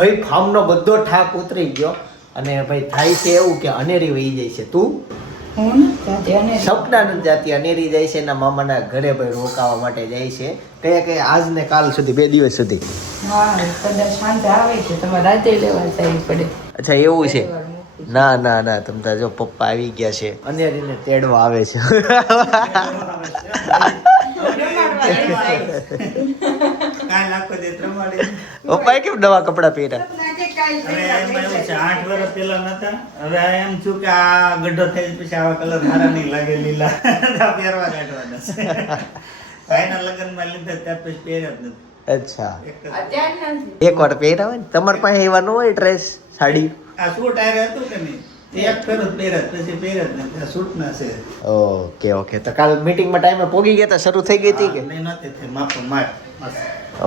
ભાઈ ફાર્મનો બધો ઠાક ઉતરી ગયો અને ભાઈ થાય છે એવું કે અનેરી વહી જાય છે. તું સપના નથી જાતી, અનેરી જાય છે એના મામાના ઘરે ભાઈ રોકાવા માટે જાય છે. કયા કયા આજ ને કાલ સુધી 2 દિવસ સુધી. અચ્છા એવું છે. ના ના ના તમતા જો પપ્પા આવી ગયા છે, અનેરીને તેડવા આવે છે. પપ્પાએ કેમ નવા કપડા પહેર્યા? હવે એમ એવું છે 8 વર્ષ પહેલા નતા, હવે એમ છું કે આ ગઢો થઈ પછી આવા કલર સારા નહીં લાગે, લીલા પહેરવા કાઢવાના છે. ભાઈના લગ્નમાં લીધા ત્યાર પછી પહેર્યા જ નથી. અચ્છા એક વાર પહેર્યા હોય ને તમારી પાસે એવા ન હોય ડ્રેસ સાડી? આ સૂટ આરે હતું કે નહીં, એક ફેર જ પહેર્યા પછી પહેર્યા જ નથી. આ સૂટ ના છે. Okay okay. તો કાલ મીટિંગમાં ટાઈમે પોગી ગયા હતા, શરૂ થઈ ગઈ હતી કે નહીં? નહોતી થઈ, માપો માપ.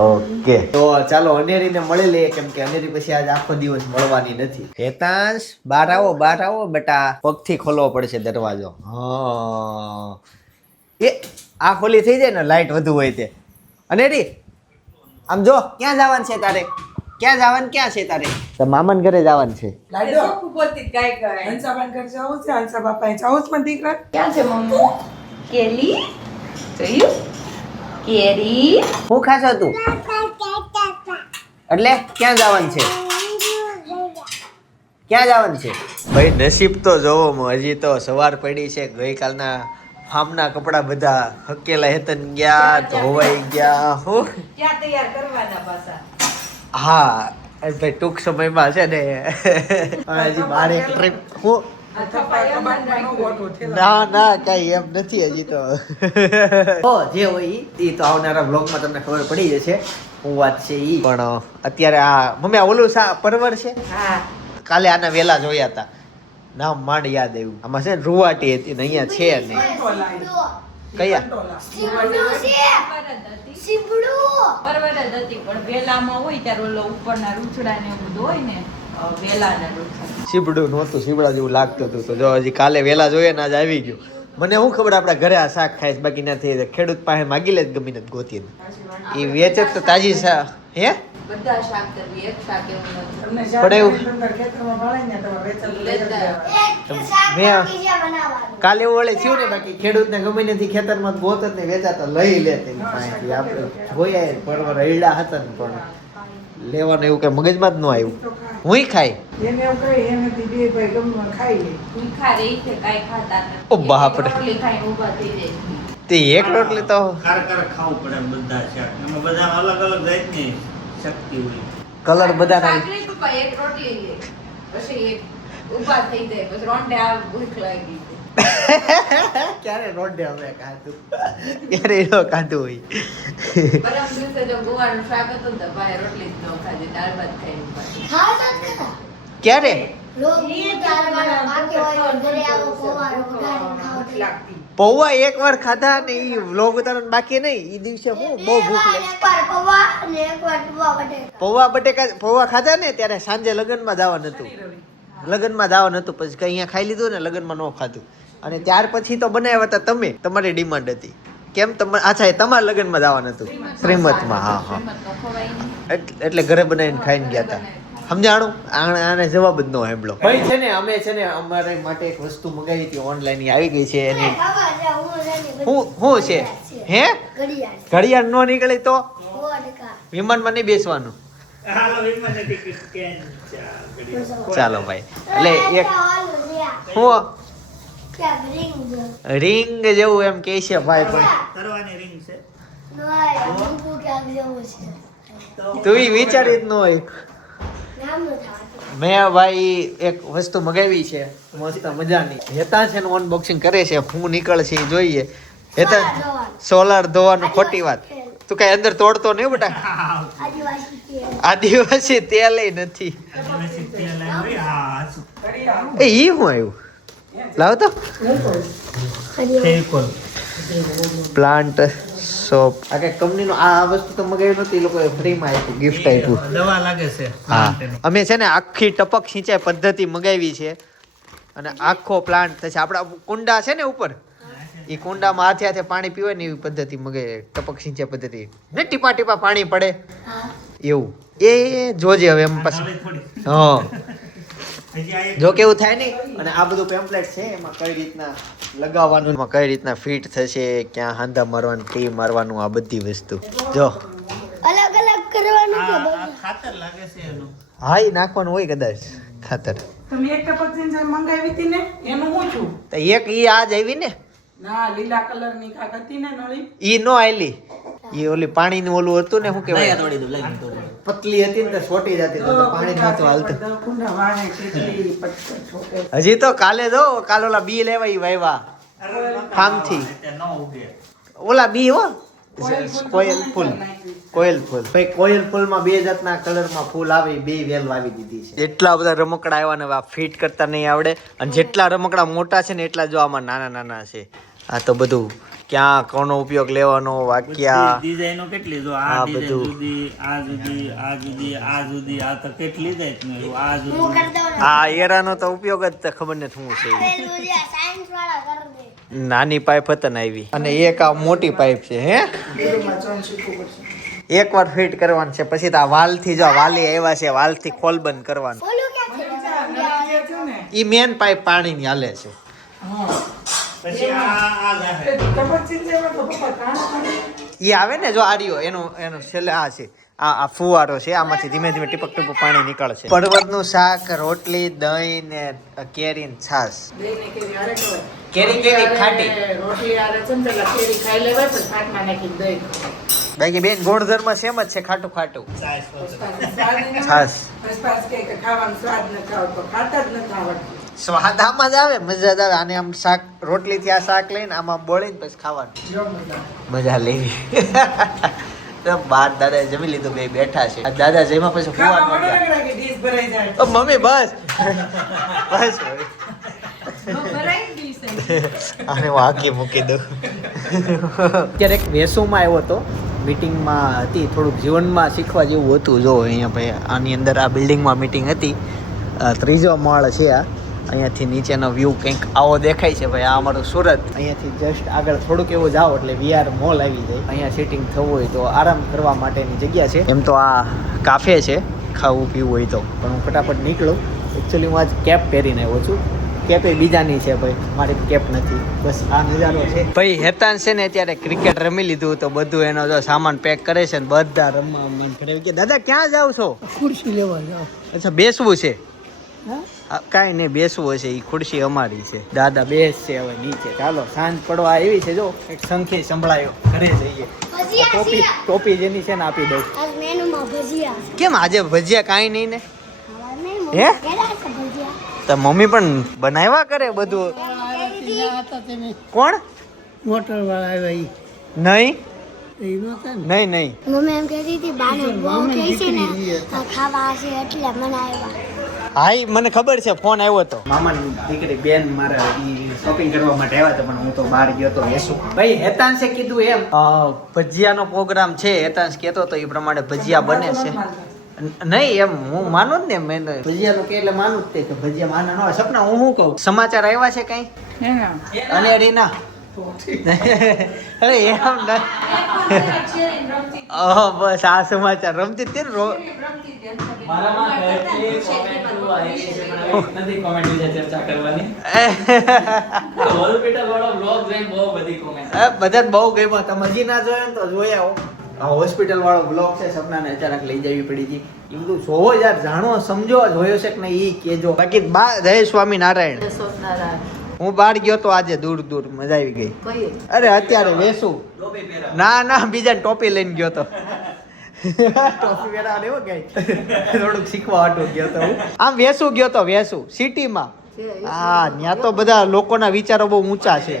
ઓકે તો ચાલો અનેરીને મળી લઈએ, કેમ કે અનેરી પછી આજ આખો દિવસ મળવાની નથી. હેતાંશ બહાર આવો બેટા, પગથી ખોલવો પડશે દરવાજો. હા એ આ ખોલી થઈ જાય ને લાઈટ વધુ હોય તે. અનેરી આમ જો, ક્યાં જવાનું છે તારે? ક્યાં છે તારે? તો મામાન ઘરે જવાનું છે. હું ખાશો તું? એટલે ક્યાં જવાનું છે? ભાઈ નસીબ તો જોવો, હજી તો સવાર પડી છે. ગઈકાલના ફાર્મના કપડા બધા હકેલા હેતન ગયા, ધોવાઈ ગયા. હું ક્યાં તૈયાર કરવાના પાછા? હા ભાઈ ટૂંક સમયમાં છે ને હજી બાર એક ટ્રીપ. હું ના કઈ એમ નથી હજી તો. જે હોય એ તો આવનારા બ્લોગમાં તમને ખબર પડી જશે હું વાત છે ઈ. પણ અત્યારે આ મમ્મી આ ઓલું પરવર છે, કાલે આના વેલા જોયા હતા, નામ માંડ યાદ આવ્યું. આમાં છે ને રૂવાટી હતી ને અહીંયા છે નહીં. કયા? પરવર જ હતી, પણ વેલામાં હોય ત્યારે ઓલો ઉપરના રૂછડા ને એવું બધું હોય ને, વેલાના રૂછડા. સીબડું નહોતું, સીબડા જેવું લાગતું હતું. તો જો હજી કાલે વેલા જોઈએ ને આજ આવી ગયું. મને શું ખબર આપણા ઘરે આ શાક ખાય બાકી નથી, ખેડૂત પાસે માગી લે ગમી નથી ગોતી. એ વેચે તો તાજી હે બધા શાક કરવી, એક શાક એવું નથી. પણ એવું કાલે એવું વળે થયું ને, બાકી ખેડૂતને ગમે નથી ખેતરમાં ગોત ને વેચાતા લઈ લે તેની પાસેથી. આપણે જોયા પરવર હૈડા હતા ને પણ લેવાનું એવું કઈ મગજમાં જ ન આવ્યું. હુંય ખાઈ ઓ બાપ રે, તે એક રોટલી તો ખાવું પડે એમ બધા શાક. એમાં બધા અલગ અલગ જાતની શક્તિ હોય. કલર બધા એક રોટલી લે, પછી એક ઊભા થઈ જાય, પછી રોંડે આ ભૂખ લાગી. ક્યારે રોડે અમે ખાધું, ક્યારે એનો ખાધું હોય. પરમ દિવસે જો ગોવાનું શાક હતું તો ભાઈ રોટલી જ ન ખાધી, દાળ ભાત ખાઈ. ક્યારે પૌવા એક વાર ખાધા ને ઈ વ્લોગ ઉતારવાનું બાકી નહીં. ઈ દિવસે હું બહુ ભૂખ લાગી. પૌવા ખાધા ને ત્યારે સાંજે લગ્નમાં જવાનું હતું. પછી કઈ અહીંયા ખાઈ લીધું ને, લગ્નમાં ન ખાધું. અને ત્યાર પછી તો બનાવ્યા હતા તમે, તમારી ડિમાન્ડ હતી. કેમ તમારે? અચ્છા એ તમારા લગ્નમાં જવાનું હતું, શ્રીમતમાં. હા એટલે ઘરે બનાવીને ખાઈને ગયા હતા. સમજાણું? આને જવાબ જ ન સાંભળો. ભાઈ છે ને અમે છે ને અમારે માટે એક વસ્તુ મંગાવી હતી ઓનલાઈન, આવી ગઈ છે. એની શું છે? હે ઘડિયાળ નો નીકળે તો વિમાનમાં નહીં બેસવાનું. ચાલો ભાઈ. એટલે એક હું રિંગ જેવું એમ કે છે ભાઈ, પણ કરવાની રિંગ છે. તું વિચારી જ ન હોય. મેં ભાઈ એક વસ્તુ મગાવી છે મસ્ત મજાની. હેતા છે ને અનબોક્સિંગ કરે છે, હું નીકળે છે એ જોઈએ. હેતા સોલાર ધોવાનું ખોટી વાત. તું કઈ અંદર તોડતો નહીં બેટા? આદિવાસી તેલ નથી. એ ઈ હું આવ્યું લાવ તો પ્લાન્ટ શોપ. આ કઈ કંપનીનો આ વસ્તુ તો મગાવી નહોતી, એ લોકોએ ફ્રીમાં આપ્યું, ગિફ્ટ આપ્યું. દવા લાગે છે. હા અમે છે ને આખી ટપક સિંચાઈ પદ્ધતિ મગાવી છે અને આખો પ્લાન્ટ થશે. આપણા કુંડા છે ને ઉપર એ કુંડામાં હાથે હાથે પાણી પીવે ને એવી પદ્ધતિ મગે ટપક સિંચાઈ પદ્ધતિ ને ટીપા ટીપા પાણી પડે એવું એ જોજે હવે એમ પછી થોડી હા હજી આ એક જો કેવું થાય નહીં અને આ બધું પેમ્પલેટ છે એમાં કઈ રીતના લગાવવાનું એમાં કઈ રીતના ફિટ થશે ક્યાં હાંધા મારવાનું ટી મારવાનું આ બધી વસ્તુ જો અલગ અલગ કરવાનું કે આ ખાતર લાગે છે એનું હા એ નાખવાનું હોય કદાચ ખાતર તમે એક ટપક સિંચાઈ મંગાવી હતી ને એનું હું છું તો એક ઈ આજ આવી ને ના લીલા કલર ની કાક હતી ને નળી ઈ નો આયલી ઈ ઓલી પાણીનું ઓલું હતું ને શું કહેવાય પતલી હતી ને તો છોટી જતી તો પાણી નહોતું હાલતું કુંડા વાણે કેટલી પટકર છોકે હજી તો કાલે જો કાલે ઓલા બી લેવા ઈ વાયવા ફાર્મથી. ન ઉગે ઓલા બી હો કોયલ ફૂલ કોયલ ફૂલ ભાઈ કોયલ ફૂલમાં બે જાતના કલરમાં ફૂલ આવે બે વેલ વાવી દીધી છે. એટલા બધા રમકડા આવ્યા ને આ ફિટ કરતા નહીં આવડે અને જેટલા રમકડા મોટા છે ને એટલા જો આમાં નાના નાના છે. આ તો બધું ક્યાં કોનો ઉપયોગ લેવાનો વાક્યા ડિઝાઇનો કેટલી જો આ આ બધું. ડિઝાઇન આ તો કેટલી જાતનું આ હું જુદી કરી દઉં આ એરાનો તો ઉપયોગ જ ખબર ને શું છે. પેલું જે સાયન્સ વાળા કરી દે નાની પાઇપ હતા ને આવી અને એક આ મોટી પાઇપ છે હે એકવાર ફિટ કરવાનું છે પછી તો આ વાલથી જો વાલી આવ્યા છે વાલથી ખોલ બંધ કરવાનું. ઓલું ક્યાં છે ને ઈ મેન પાઇપ પાણીની હાલે છે. હા પછી આ જાહે ટપક સિંચાઈમાં તો પપ્પા કાણા ઈ આવે ને જો આર્યો એનો છેલ્લે આ છે આ ફુવારો છે આમાંથી ધીમે ધીમે ટીપક ટીપક પાણી નીકળશે. પડવળનું શાક રોટલી દહીં ને કેરી ને છાશ. દઈને કેરી આરે ખવાય કેરી કેવી ખાટી રોટલી આરે છે ને પેલા કેરી ખાઈ લેવાય પછી ભાતમાં નાખી દહીં બાકી બેન ગુણધર્મ સેમ જ છે ખાટું ખાટું ખાવાય છાશ આસપાસ કે ખાવાનું સ્વાદ ન ખાવ તો ખાતા જ નથી આવડતું સ્વાદ આમાં જ આવે મજા જ આવે. આને આમ શાક રોટલી થી આ શાક લઈને આમાં બોળીને પછી ખાવાનું જો મજા મજા લેવી. તો બાર દાદા જમી લીધું બે બેઠા છે. આ દાદા જમ્યા પછી ખાવા ફુવા મળે નહોતા. ને કે ડીશ ભરાઈ જાય ઓ મમ્મી બસ બસ હવે. ભરાઈ ગઈ છે આને હું આખી મૂકી દઉં. ક્યારેક વેસુમાં આવ્યો હતો મીટિંગમાં હતી થોડુંક જીવનમાં શીખવા જેવું હતું. જો અહીંયા ભાઈ આની અંદર આ બિલ્ડિંગમાં મીટિંગ હતી. ત્રીજો માળ છે આ. અહીંયાથી નીચેનો વ્યૂ કંઈક આવો દેખાય છે ભાઈ. આ અમારું સુરત. અહીંયાથી જસ્ટ આગળ થોડુંક એવું જાઓ એટલે વીઆર મોલ આવી જાય. અહીંયા સિટિંગ થવું હોય તો આરામ કરવા માટેની જગ્યા છે. એમ તો આ કાફે છે ખાવું પીવું હોય તો પણ હું ફટાફટ નીકળું. એકચ્યુઅલી હું આજ કેપ પહેરીને આવ્યો છું. કેપ એ બીજાની છે ભાઈ મારી કેપ નથી. બસ આ નજારો છે ભાઈ. હેતાન છે ને અત્યારે ક્રિકેટ રમી લીધું તો બધું એનો જો સામાન પેક કરે છે ને બધા રમવા મન કરે કે દાદા ક્યાં જાવ છો? ખુરશી લેવા જાવ અચ્છા બેસવું છે કાંઈ નહીં બેસવું હશે. એ ખુરશી અમારી છે. દાદા બેસશે હવે નીચે. ચાલો સાંજ પડવા એવી છે. જો એક સંખી સંભળાયો ઘરે જઈએ. ભજીયા ટોપી છે ટોપી જેની છે ને આપી દઉં. આજ મેનુમાં ભજીયા છે કેમ આજે ભજીયા કાંઈ નહીં ને? ખબર નહીં હે? મમ્મી કેડા છે ભજીયા તો મમ્મી પણ બનાવ્યા કરે બધું. કોણ? મોટર વાળા આવ્યા ઈ નહીં એ નહોતા ને નહીં નહીં મમ્મી એમ કહેતી હતી બાને બહુ કહે છે ને આ ખાવા હશે એટલે મને આવ્યા. હા ઈ મને ખબર છે. ફોન આવ્યો હતો મામાની દીકરી બેન મારા શોપિંગ કરવા માટે આવ્યા હતા પણ હું તો બહાર ગયો તો વેસુ. ભાઈ હેતાંશે કીધું એમ ભજીયાનો પ્રોગ્રામ છે. હેતાંશ કહેતો તો એ પ્રમાણે ભજીયા બને છે. નહીં એમ હું માનું જ ને. મેં ભજીયાનું કે એટલે માનું જ તે કે ભજીયા માના ન હોય. સપના હું શું કહું સમાચાર આવ્યા છે કઈ? અને રીના અરે એમ બસ આ સમાચાર રમતી જ તે ને બધા બહુ ગમ્યા. તમે હજી ના જોયો ને તો જોયા હો. હોસ્પિટલ વાળો બ્લોગ છે સપનાને અચાનક લઈ જવી પડી હતી. એ બધું જોવો યાર જાણો સમજો જોયો છે કે નહીં ઈ કેજો. બાકી જય સ્વામિનારાયણ. હું બહાર ગયો તો આજે દૂર દૂર મજા આવી ગઈ. અરે અત્યારે વેસુ ના બીજા ટોપી લઈને ગયો તો. ટોપી પહેરાવને એવો ગઈ થોડુંક શીખવા હાટું ગયો તો હું. આમ વેસુ ગયો તો વેસુ સિટીમાં. હા ત્યાં તો બધા લોકોના વિચારો બહુ ઊંચા છે.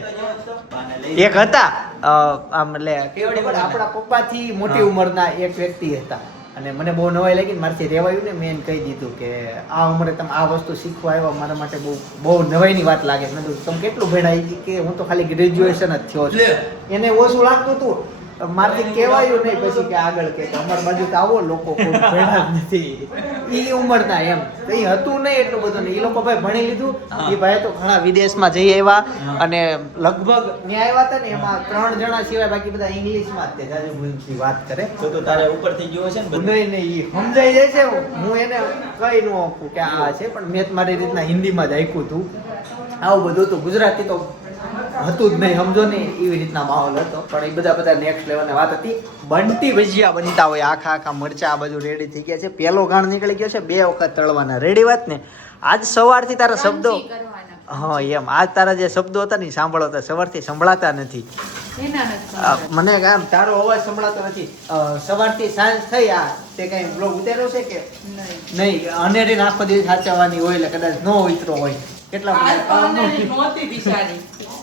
એક હતા આમ એટલે આપણા પપ્પાથી મોટી ઉંમરના એક વ્યક્તિ હતા અને મને બહુ નવાઈ લાગી ને મારથી રહેવાયું ને. મેં કહી દીધું કે આ ઉંમરે તમે આ વસ્તુ શીખવા આવ્યા મારા માટે બહુ નવાઈની વાત લાગે. મેં કીધું તમે કેટલું ભણ્યા? કે હું તો ખાલી ગ્રેજ્યુએશન જ થયો છું. એને ઓછું લાગતું હતું મારથી કહેવાયું નહીં પછી કે આગળ કે અમારી બાજુ તો આવો લોકો કોઈ ભેળા જ નથી ઈ ઉંમરના એમ તો ઈ હતું નહીં એટલું બધું નહીં ઈ લોકો ભાઈ ભણી લીધું ઈ ભાઈ તો ઘણા વિદેશમાં જઈ આવ્યા અને લગભગ ત્યાં આવ્યા હતા ને એમાં 3 જણા સિવાય બાકી બધા ઇંગ્લિશમાં જ તે જાજુ ભૂલથી વાત કરે તો તારે ઉપર થઈ ગયો છે ને નહીં નહીં ઈ સમજાઈ જાય છે હું એને કઈ ન આપું કે આ છે પણ મેં તો મારી રીતના હિન્દીમાં જ આપ્યું હતું આવું બધું હતું ગુજરાતી તો હતું જ નહીં સમજો ને એવી રીતના માહોલ હતો પણ એ બધા નેક્સ્ટ લેવલની વાત હતી બંટી ભજીયા બનતા હોય આખા મરચા આ બધું રેડી થઈ ગયા છે પેલો ગાણ નીકળી ગયો છે 2 વખત તળવાના રેડી વાત ને આજ સવારથી તારા શબ્દો કરવાના. હા એમ આજ તારા જે શબ્દો હતા ને સાંભળતા સવારથી સંભળાતા નથી એના નથી સંભળાતા. મને આમ તારો અવાજ સંભળાતો નથી સવારથી સાંજ થઈ આ તે કઈ બ્લોગ ઉતાર્યો છે કે નહીં. નહીં અનેરી આખો દિવસ સાચવવાની હોય એટલે કદાચ નો ઉતરો હોય કેટલા આ તો બધા અનેરી નહોતી બિચારી.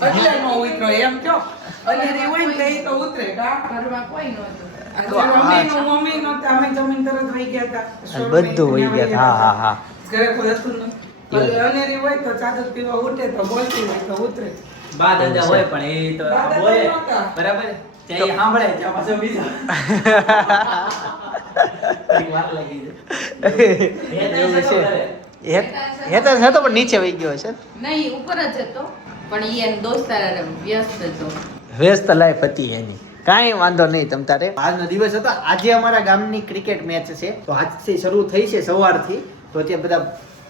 એટલે નો ઉતરો એમ કહો. અનેરી હોય ને તો ઈ તો ઉતરે કા? ઘરમાં કોઈ નહોતું. આજે મમ્મીનો તો અમે જમીન તરત વહી ગયા હતા. બધું વહી ગયા હતા. હા હા ઘરે કોઈ હતું નહીં. ભલે અનેરી હોય તો ચાદર પીવા ઉઠે તો બોલતી હોય તો ઉતરે. બા દાદા હોય પણ એ તો બા દાદા બોલે નહોતા. બરાબર ત્યાં એ સાંભળે ત્યાં પાછો બીજો થોડી વાર લાગી જાય એવું છે હેતર હતો પણ નીચે વહી ગયો છે નહીં ઉપર જ હતો પણ ઈ એમ દોસ્તાર હારે વ્યસ્ત હતો. વ્યસ્ત લાઈફ હતી એની કાંઈ વાંધો નહીં તમ તારે આજનો દિવસ હતો આજે અમારા ગામની ક્રિકેટ મેચ છે તો આજથી શરૂ થઈ છે સવારથી તો ત્યાં બધા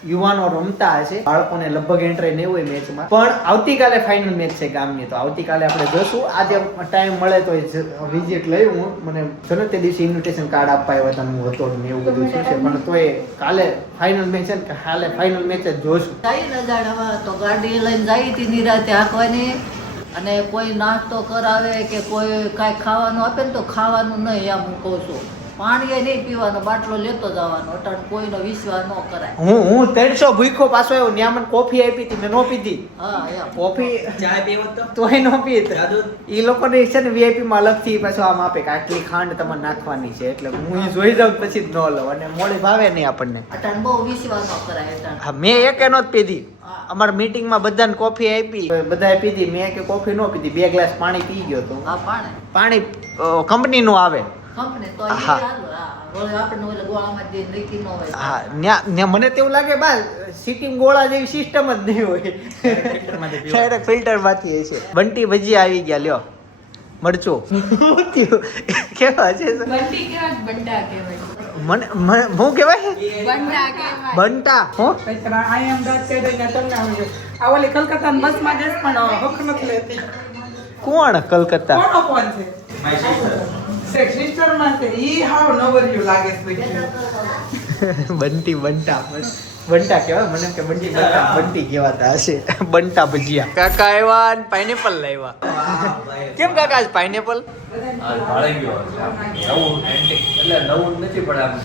યુવાનો રમતા હશે બાળકોને લગભગ એન્ટ્રી નહીં હોય મેચમાં પણ આવતીકાલે ફાઇનલ મેચ છે ગામની તો આવતીકાલે આપણે જોશું આજે ટાઈમ મળે તો વિઝિટ લઈ હું મને ઘણા તે દિવસે ઇન્વિટેશન કાર્ડ આપવા આવ્યા હતા હું હતો ને એવું બધું શું છે પણ તોય કાલે ફાઇનલ મેચ છે ને કાલે ફાઇનલ મેચ જ જોશું જઈ રજાડવા તો ગાડી લઈને જઈ હતી નિરાતે હાંકવાની અને કોઈ નાસ્તો કરાવે કે કોઈ કાંઈ ખાવાનું આપે ને તો ખાવાનું નહીં એમ હું કહું છું પાણી નહીં પીવાનો બાટલો લેતો જવાનો અટાણ કોઈનો વિશ્વાસ ન કરાય હું 300 ભૂખો પાછો આવ્યો ત્યાં મને કોફી આપી હતી મેં નો પીધી હા એમ કોફી ચા પીવો તો તોય નો પીત જાદુ ઈ લોકોને છે ને VIP માં અલગથી પાછું આમ આપે કે આટલી ખાંડ તમારે નાખવાની છે એટલે હું ઈ જોઈ જાઉં પછી જ ન લઉં અને મોડી ભાવે નહીં આપણને અટાણ બહુ વિશ્વાસ ન કરાય અટાણ હા મેં એકે નો જ પીધી અમારા મીટિંગમાં બધાને કોફી આપી બધાએ પીધી મેં કે કોફી નો પીધી 2 ગ્લાસ પાણી પી ગયો તો હા પાણી પાણી કંપનીનું આવે કંપની તો એ હા. હારું હા વળી આપણે ઓલે ગોળામાં દે નીતિ ન હોય હા ન્યા મને તેવું લાગે બા સિટિંગ ગોળા જેવી સિસ્ટમ જ નહીં હોય ફિલ્ટરમાંથી પીવો. ડાયરેક્ટ ફિલ્ટરમાંથી છે બંટી ભજીયા આવી ગયા લ્યો મરચું કેવા છે બંટી કેવા જ બંડા કહેવાય. મને હું કહેવાય બંડા કહેવાય. બંટા હું પૈસા I am that said ને તમને આવે આ ઓલી કલકત્તાની બસમાં જઈશ પણ હક નથી લેતી. કોણ કલકત્તા કોનો ફોન છે? My sister. સિસ્ટર માં છે. ઈ હાવ નવરિયું લાગે છે ભાઈ. બંટી બંટા બંટા કહેવાય મને એમ કે બંટી બંટા બંટી કહેવાતા હશે બંટા ભજીયા કાકા આવ્યા ને પાઇનેપલ લાવ્યા વાહ, ભાઈ. કેમ કાકા આજ પાઇનેપલ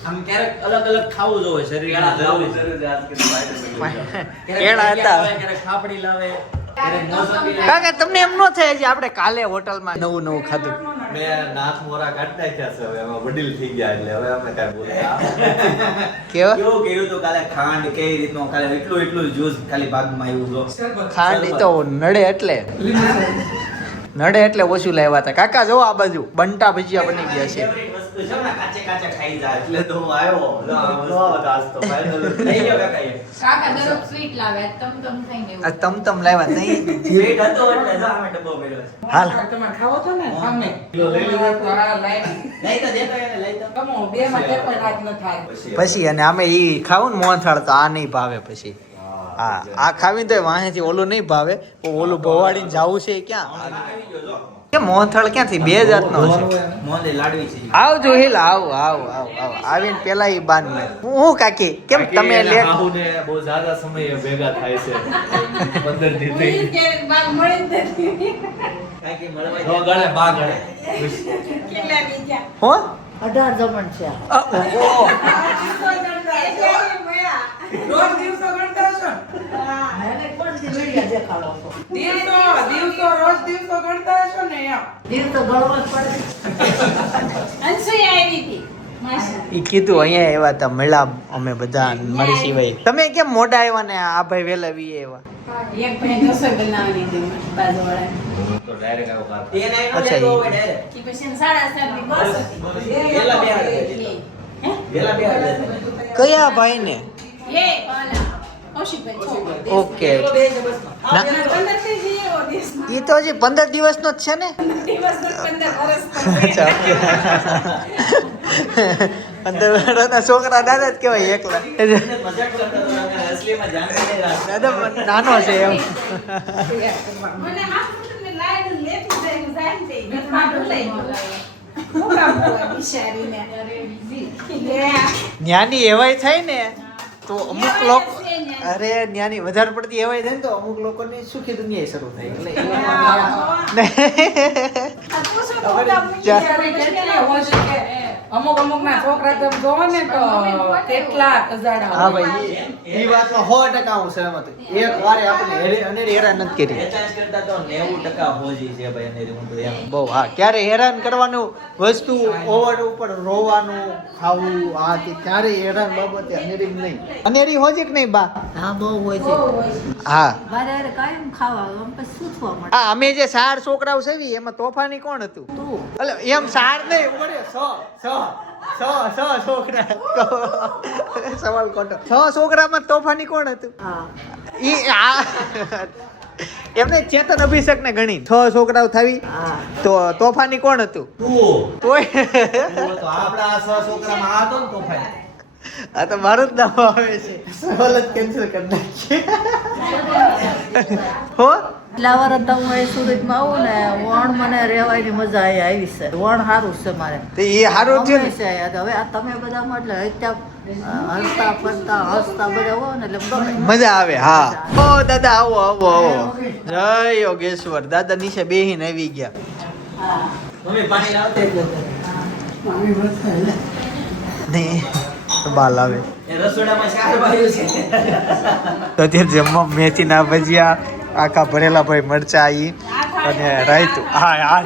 આમ ક્યારેક અલગ અલગ ખાવું જોઈએ શરીર જરૂરી કેળા હતા ક્યારેક ફાફડી લાવે ક્યારેક મોસંબી લાવે. કાકા તમને એમ ન થાય છે આપણે કાલે હોટલમાં નવું નવું ખાધું મેં નાથ મોરા કાઢી નાખ્યા છે હવે એમાં વડીલ થઈ ગયા એટલે હવે આપણે કાંઈ બોલતા કેવા કેવું કર્યું તો કાલે ખાંડ કેવી રીતનું કાલે એટલું જ્યુસ ખાલી ભાગમાં આવ્યું તો ખાંડ ઈ તો નડે એટલે નડે એટલે ઓછું લાવ્યા હતા કાકા જો આ બાજુ બંટા ભજીયા બની ગયા છે ફેવરિટ વસ્તુ છે ને કાચે કાચે ખાઈ જાય એટલે તો હું આવ્યો લો આ વસ્તુ આજ તો final જ લઈ ગયો કાકા એ કાકા દરરોજ સ્વીટ લાવે આજ તમ થઈને આ એવું. તમ લાવ્યા નહીં સ્વીટ હતો એટલે જો આમે ડબ્બો ભર્યો છે હાલ તમે ખાવો છો ને સામે કિલો લઈ લીધો હા લઈ લઈ તો દેતો એને લઈ તો કમો બે માં તે કોઈ રાજ ન થાય. પછી અને અમે ઈ ખાવું ને મોહનથાળ તો આ નહીં ભાવે પછી હા આ ખાવી તો વાહેથી ઓલું નહીં ભાવે પણ ઓલું ભવાડીને જાવું છે એ ક્યાં આવી ગયો જો કે મોહનથાળ ક્યાંથી 2 જાતનો છે મોંદે લાડવી છે આવજો હિલ આવ આવીને પેલા ઈ બાન મે હું કાકી કેમ તમે લેટ હાહુને બહુ જ્યાદા સમય ભેગા થાય છે 15 દી થઈ ઈ ક્યારેક બાર મળી જ નથી. કાકી મળવા નો ગળે બા ગળે કેટલા બીજા હો 18 જમણ છે ઓહો રોજ દિવસો ગણતા હશો ને? એને કોણ દી મીડિયા દેખાડો છો દિવસો રોજ દિવસો ગણતા હશો ને એમ. દિલ તો ગળવો જ પડે અંશુએ આવી હતી માસી. ઈ કીધું અહીંયા આવ્યા હતા મેળા અમે બધા મારી સિવાય. તમે કેમ મોડા આવ્યા ને આ ભાઈ વેલા વી આવ્યા? એક ભાઈ રસોઈ બનાવવાની હતી બાજુવાળા. હું તો ડાયરેક્ટ આવ્યો કાલ. એને આઈનો અચ્છા, લેતો ઈ. હોય direct. ઈ પછી 7:30 ની બસ હતી. વેલા બેહાડે છે. વેલા બેહાડે છે. કયા ભાઈ ને? એ ઓલા કૌશિકભાઈ છોકરો. ઓકે. એકલો બેહે છે બસમાં. ના. 15 થી જ એવો દેશમાં. ઈ તો હજી 15 દિવસનો જ છે ને? દિવસનો 15 વર્ષ અચ્છા, ઓકે. 15 વર્ષના છોકરા દાદા જ કહેવાય એકલા. એને મજાક કરતા હતા, અને અસલીમાં જાણતા નહીં રાખતા. દાદા પણ નાનો છે એમ. મને હાથ ને લાઈન લેતી જાય ને તે ઘરમાં લઈ બોલાવે. હું કામ હોય બિચારીને. જ્ઞાની એવાય થાય ને તો અમુક લોકો અરે જ્ઞાની વધારે પડતી એવાય થાય ને તો અમુક લોકોની સુખી દુનિયા શરૂ થાય એટલે એ અમુક ના છોકરા તમે જોવો ને તો કેટલા કજાડા હા હોય. ભાઈ એ વાતમાં 100% હું સહેમત છું. એક વારે આપણે હેરાન નથી કરી. 50 કરતા તો 90% હોજી છે ભાઈ અને હું તો એમ. બહુ હા ક્યારે હેરાન કરવાનું વસ્તુ ઓવર ઉપર રોવાનું ખાવું આ તે ક્યારે હેરાન બાબતે અનેરી નહીં. અનેરી હોય છે કે નહીં બા? હા બહુ હોય છે હા મારે હારે કાયમ ખાવા આમ પછી સૂચવા મળે આ અમે જે 4 છોકરાઓ છે એમાં તોફાની કોણ હતું? તું એટલે એમ 4 નહીં ઉભરે 6 છોકરા સવાલ ખોટો 6 છોકરામાં તોફાની કોણ હતું? હા ઈ આ એમને ચેતન અભિષેક ને ગણી 6 છોકરાઓ થાવી હા તો તોફાની કોણ હતું? તું તોય તો આપણા આ 6 છોકરામાં આ હતો ને તોફાન. આ તો મારું જ નામ આવે છે સવાલ જ કેન્સલ કરી નાખીએ હો એટલા વાર તો હું અહીં સુરતમાં આવું ને વણ મને રહેવાની મજા આવી છે વણ સારું છે મારે તો એ સારું થયું ને. ગમે છે હવે આ તમે બધા એટલે હસતા ફરતા હસતા બધા હો ને એટલે ગમે મજા આવે હા ઓ દાદા આવો આવો આવો જય યોગેશ્વર દાદા નીચે બેહીને આવી ગયા મમ્મી પાણી લાવતે નહીં બાલ આવે એ રસોડામાં 4 ભાઈઓ છે. તો તે જમવા મેથીના ભજીયા આખા ભરેલા ભાઈ મરચા ઈ અને રાયતું હા હા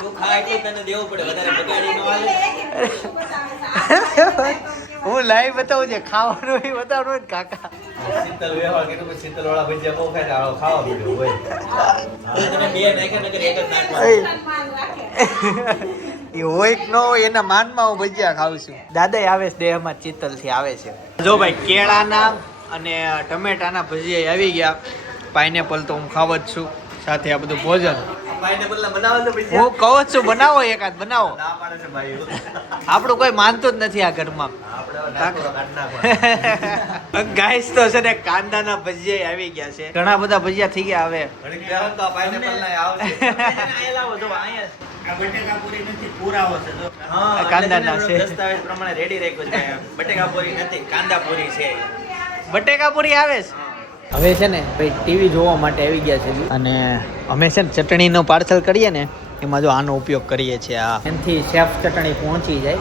તું ખા એટલે તને દેવું પડે વધારે બગાડી ન હાલે. હું લાઈવ બતાવું છે ખાવાનું ઈ બતાવવાનું જ કાકા શીતલ વ્યવહાર કીધું કે શીતલ વાળા ભજીયા બહુ ખાય આળો ખાવા પડ્યો હોય. હવે તમે બે નાખ્યા નકર એક જ નાખવાનું. એ હોય કે ન હોય એના માનમાં હું ભજીયા ખાઉં છું દાદા આવે છે દેહમાં ચિત્તલથી આવે છે જો ભાઈ કેળાના અને ટમેટાના ભજીયા આવી ગયા પાઇનેપલ તો હું ખાવ જ છું સાથે આ બધું ભોજન પાઇનેપલ ના બનાવો તો પછી હું કહું જ છું બનાવો એકાદ બનાવો ના પાડે છે ભાઈ આપણું કોઈ માનતું જ નથી આ ઘરમાં ગાઈસ તો છે ને કાંદાના ભજીયા આવી ગયા છે ઘણા બધા ભજીયા થઈ ગયા હવે ઘડીક બેહો તો આ pineapple ના આવશે. અહીંયા લાવો જો અહીંયા આ બટેકા પૂરી નથી પુરાવો છે જો હા કાંદાના છે. દસ્તાવેજ પ્રમાણે રેડી રાખ્યું છે બટેકા પૂરી નથી કાંદા પૂરી છે. બટેકા પૂરી આવે છે હવે છે ને ભાઈ ટીવી જોવા માટે આવી ગયા છે અને અમે છે ને ચટણીનો પાર્સલ કરીએ ને એમાં જો આનો ઉપયોગ કરીએ છીએ આ એનાથી સેફ ચટણી પહોંચી જાય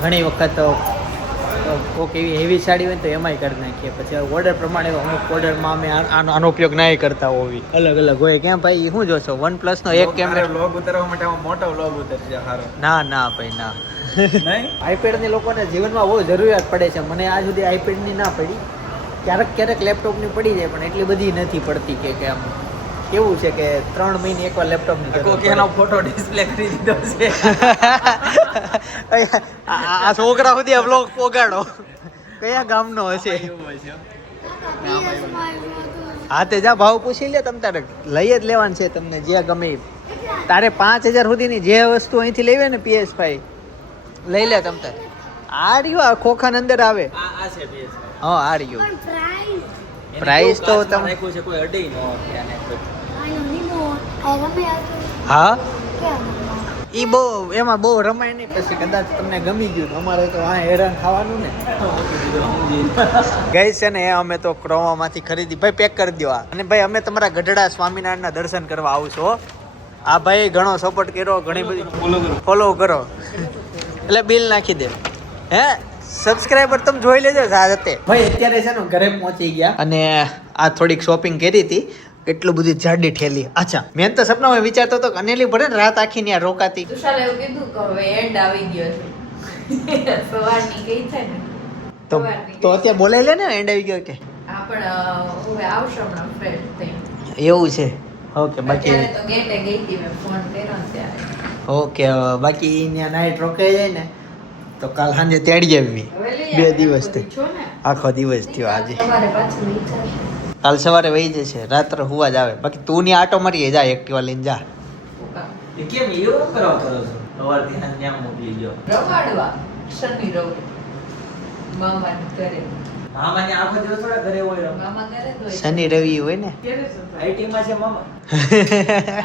ઘણી વખત કોઈક એવી હેવી સાડી હોય ને તો એમાંય કરી નાખીએ પછી ઓર્ડર પ્રમાણે અમુક ઓર્ડરમાં અમે આનો ઉપયોગ નહીં કરતા હોવી અલગ અલગ હોય કેમ ભાઈ શું જોશો OnePlus નો એક કેમેરા વ્લોગ ઉતારવા માટે આમાં મોટો વ્લોગ ઉતરશે હારો ના ના ભાઈ ના નહીં આઈપેડની લોકોને જીવનમાં બહુ જરૂરિયાત પડે છે મને આજ સુધી આઈપેડની ના પડી ક્યારેક લેપટોપની પડી જાય પણ એટલી બધી નથી પડતી કે આમ કેવું છે કે 3 મહિને એકવાર લેપટોપની કોકેનો ફોટો ડિસ્પ્લે કરી દીધો છે. આ છોકરા સુધી આ બ્લોગ પોગાડો કયા ગામનો હશે હા તે જા ભાવ પૂછી લે તમ તારે લઈ જ લેવાનું છે તમને જે ગમે એ. તારે 5000 સુધીની જે વસ્તુ અહીંથી લેવી ને PS5 લઈ લે તમ તારે આ રહ્યું આ ખોખાની અંદર આવે આ છે PS. હા આ રહ્યું પણ પ્રાઇસ પ્રાઇસ તો તમે રાખ્યું છે કોઈ અડે ન આને આનો નીનો આ ગમે હતું હા કેમ ઈ બહુ એમાં બહુ રમાય નહીં પછી કદાચ તમને ગમી ગયું તો અમારે તો આ હેરાન ખાવાનું ને ગઈ છે ને અમે તો ક્રોમામાંથી ખરીદી ભાઈ પેક કરી દો આ અને ભાઈ અમે તમારા ગઢડા સ્વામિનારાયણના દર્શન કરવા આવશો આ ભાઈ ઘણો સપોર્ટ કર્યો ઘણી બધી ફોલો કરો એટલે બિલ નાખી દે હે સબસ્ક્રાઇબર તમે જોઈ લેજો સાથે ભાઈ અત્યારે છે ને ઘરે પહોંચી ગયા અને આ થોડીક શોપિંગ કરી હતી કેટલું બધી જાડી ઠેલી અચ્છા મેં તો સપનામાં વિચારતો હતો કે અનેલી ભરે ને રાત આખી ત્યાં રોકાતી તુષારે એવું કીધું કે હવે એન્ડ આવી ગયો છે સવારની ગઈ છે ને તો સવારની તો ગઈ. અત્યારે બોલાવી લે ને એન્ડ આવી ગયો કે હા પણ હવે આવશે હમણાં ફ્રેશ થઈ એવું છે ઓકે બાકી અત્યારે તો ગેટે ગઈ હતી મેં ફોન કર્યો ને ત્યારે ઓકે બાકી ત્યાં નાઈટ રોકાઈ જાય ને તો કાલ સાંજે તેડી આવી હવે લઈ 2 આવે, દિવસથી છો ને આખો દિવસ થયો આજે સવારે પાછું વિચારશે કાલ સવારે વહી જશે રાત્રે હુવા જ આવે બાકી તું ની આટો મારી જા એક્ટિવા લઈને જા એ કેમ એવું કરવા કરો છો સવારથી સાંજ ત્યાં મોકલી ગયો રમાડવા શનિ રવિ મામાને ઘરે મામાને આખો દિવસ થોડા ઘરે હોય મામા ઘરે જ હોય. શનિ રવિ હોય ને આઈટી માં છે મામા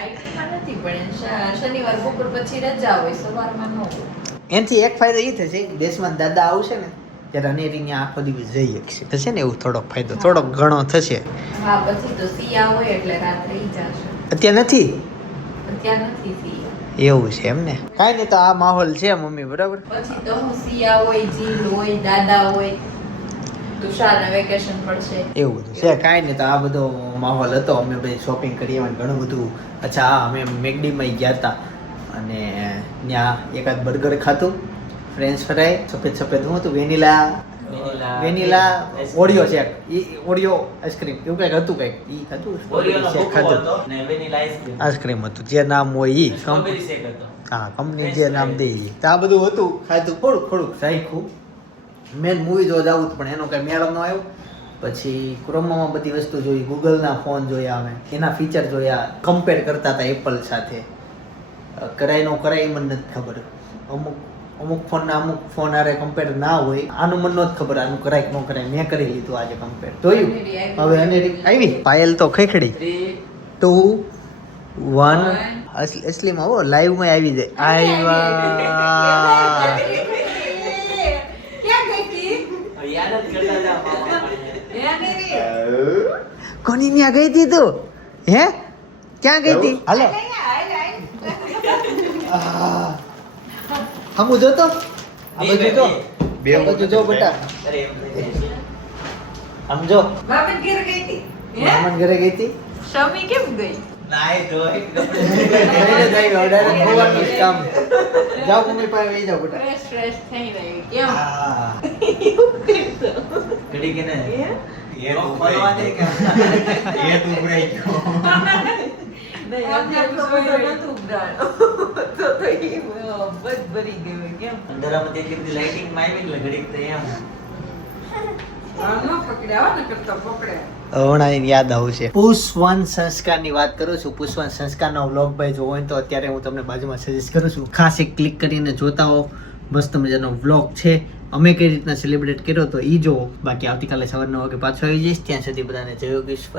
IT માં નથી પણ શનિવાર બપોર પછી રજા હોય સવારમાં ન હોય એનાથી એક ફાયદો એ થશે કે દેશમાં દાદા આવશે ને ત્યારે અનેરીને આખો દિવસ જઈ શકશે થશે ને એવું થોડોક ફાયદો થોડોક ઘણો થશે હા પછી તો સિયા હોય એટલે રાત્રે ઈ જશે અત્યારે નથી પણ ત્યાં નથી સિયા એવું છે એમ ને કાંઈ નહીં તો આ માહોલ છે મમ્મી બરાબર પછી તો હું સિયા હોય જીલ હોય દાદા હોય તુષારને વેકેશન પડશે એવું બધું છે કાંઈ નહીં તો આ બધો માહોલ હતો અમે પછી શોપિંગ કરી આવ્યા ઘણું બધું અચ્છા હા અમે મેકડીમાં ગયા હતા અને ત્યાં એકાદ બર્ગર ખાધું ફ્રેન્ચ ફ્રાય સફેદ હું હતું વેનીલા ઓડિયો શેક એ ઓડિયો આઈસ્ક્રીમ એવું કંઈક હતું કંઈક એ ખાધું ઓરિયોનો શેક ભૂકો ખાધું હતો ને વેનીલા આઈસ્ક્રીમ આઈસ્ક્રીમ હતું જે નામ હોય એ સ્ટ્રોબેરી શેક હતો હા કંપની જે નામ દે ઈ. તો આ બધું હતું ખાધું થોડુંક રાખ્યું મેન મૂવી જોવા જવું પણ એનો કઈ મેળ ન આવ્યો પછી ક્રોમામાં બધી વસ્તુ જોઈ ગૂગલના ફોન જોયા અમે એના ફીચર જોયા કમ્પેર કરતા હતા એપલ સાથે કરાય ન કરાય એ મને નથી ખબર અમુક ફોન આરે કમ્પેર ના હોય આનું મને નથી ખબર આનું કરાય કે ન કરાય મેં કરી લીધું આજે કમ્પેર જોયું હવે અનેરી આવી પાયલ તો ખેખડી 2 1 અસલીમાં હો લાઈવમાં આવી જાય આવ્યા ક્યાં ગઈ હતી યાદ જ કરતા હતા મામા કોની ત્યાં ગઈ હતી તું હે ક્યાં ગઈ હતી હાલો હમું જોતો આ બધું જો બે બધું જો બેટા અરે એમ થઈ જાય છે. સમજો મામન ઘરે ગઈ હતી હે મામન ઘરે ગઈ હતી શમી કેમ ગઈ નાઈ ધોઈ ડાયરેક્ટ ખોવાનું જ કામ જાઓ મમ્મી પાસે વહી જાઓ બેટા ફ્રેશ થઈ રહી કેમ હા ઘડી કે ને હે? એ તો બોલવા દે કે એ તું ઉભરાઈ ગયો નહીં અત્યારે તો બધું નતું ઉભરાણું. તો ઈ બધ ભરી ગયું કેમ અંધારામાં તે કેટલી લાઇટિંગ માં આવી એટલે ઘડીક તો એમ ન પકડ્યા ને કરતા પકડ્યા હમણાં યાદ આવશે પુષ્પવન સંસ્કારની વાત કરું છું પુષ્પવન સંસ્કારનો વ્લોગ ભાઈ જોવો હોય તો અત્યારે હું તમને બાજુમાં સજેસ્ટ કરું છું ખાસ એક ક્લિક કરીને જોતા હો મસ્ત મજાનો વ્લોગ છે અમે કઈ રીતના સેલિબ્રેટ કર્યો તો એ જોવો બાકી આવતીકાલે સવારના વાગે પાછો આવી જઈશ ત્યાં સુધી બધાને જય યોગેશ્વર